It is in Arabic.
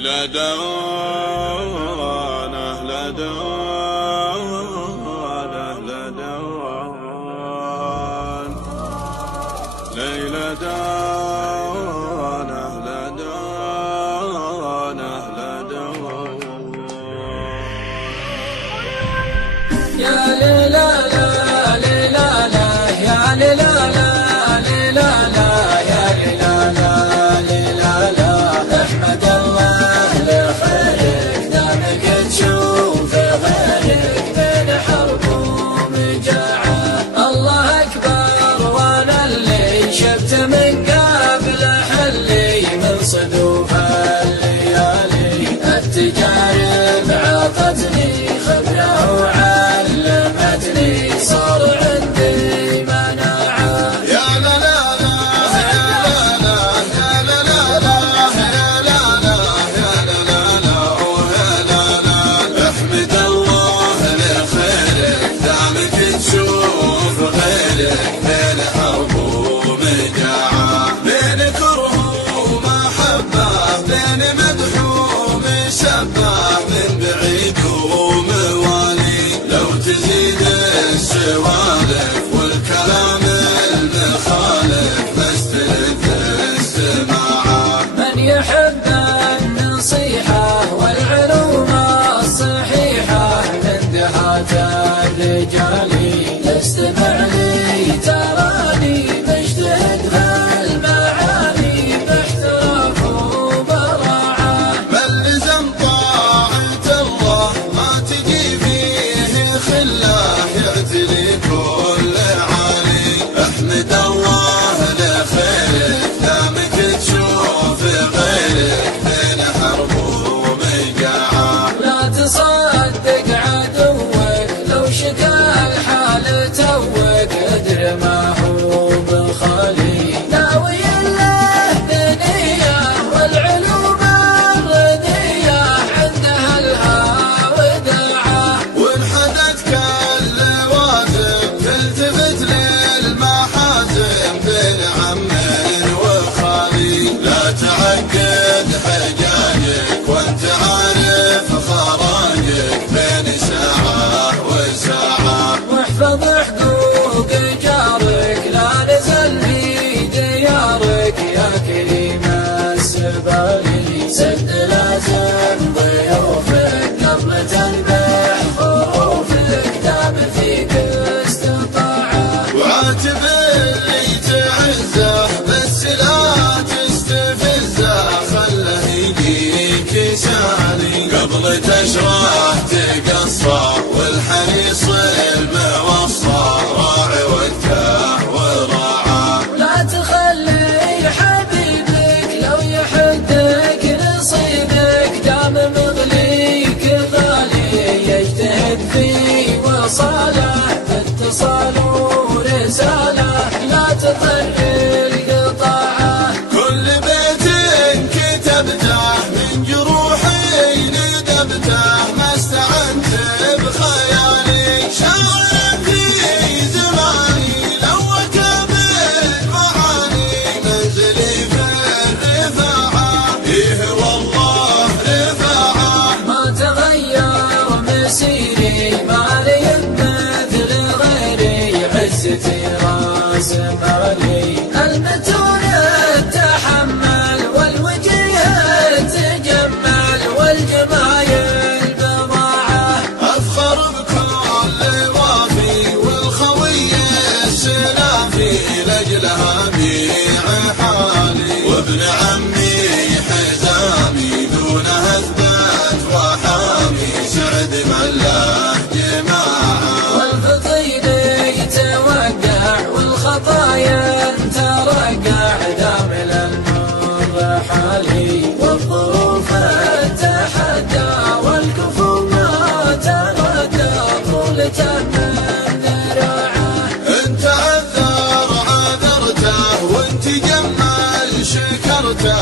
ليلى دوان أهل دوان أهل دوان ليلى دوان أهل دوان أهل دوان يا ليلى لا ليلى لا يا ليلى لا ليلى لا يا ليلى لا ليلى لا احمد الله لخيرك دامك تشوف غيرك بين حرب ومجاعة. الله اكبر وانا اللي شفت من قبل حلي من صدوف الليالي. التجارب عطتني خبره وعلمتني صار عندي مناعة. يا لا لا لا يا لا لا يا لا لا لا يا لا لا يا لا لا يا لا لا احمد الله لخيرك دامك تشوف غيرك بين حرب ومجاعة بين كره ومحبة بين مدح ومشبه من بعيد وموالي. لو تزيد السوالف والكلام المخالف بس تلذ السماعة. من يحب النصيحة والعلوم الصحيحة من دهاة الرجال يستمع لي تراني مجتهد هالمعاني باحتراف وبراعة. من لزم طاعة الله ما تجي فيه خله يعتلي كل عالي. احمد الله لخيرك دامك تشوف غيرك بين حرب ومجاعة. لا تصدق عدوك لو شكا الحال توك ادر ما هو بخالي. ناوي له بنية والعلوم الردية عندها الها وداعة. وان حدثك اللوازم تلتفت للمحازم بين عم وخالي. لا تعقد حجاجك وانت عارف خراجك بين ساعة وساعة. واحفظ حقوق جارك لا نزل في ديارك يا كريم السبالي. سد لازم ضيوفك قبل تنبح خروفك دام فيك استطاعة. وعاتب اللي تعزه بس لا تستفزه خله يجيك سالي. قبل تشرح تقصى والحريص الموصى راعي وقته وراعه. لا تخلي حبيبك لو يحدك نصيبك دام مغليك غالي. يجتهد في وصاله اتصال ورساله لا تضر القطاعه. كل بيت كتبته من جروحي ندبته ما استعنت بخيالي. شاعر في زماني لوك بالمعاني منزلي في الرفاعة. إيه والله رفاعة. ما تغير مسيري ما لي مثل غيري. عزتي راس مالي المتون تحمل والوجه تجمل والجمايل بضاعة. أفخر بكل وافي والخوي السلافي لأجلها بيع حالي. وابن عمي حزامي دونها اثبات وحامي سعد من له جماعة. والفطير يتوقع والخطايا ترقع دام المر حالي. والظروف تحدى والكفو ما تردى طولة من راعة. انت عذر عذرته وانت جمل شكرته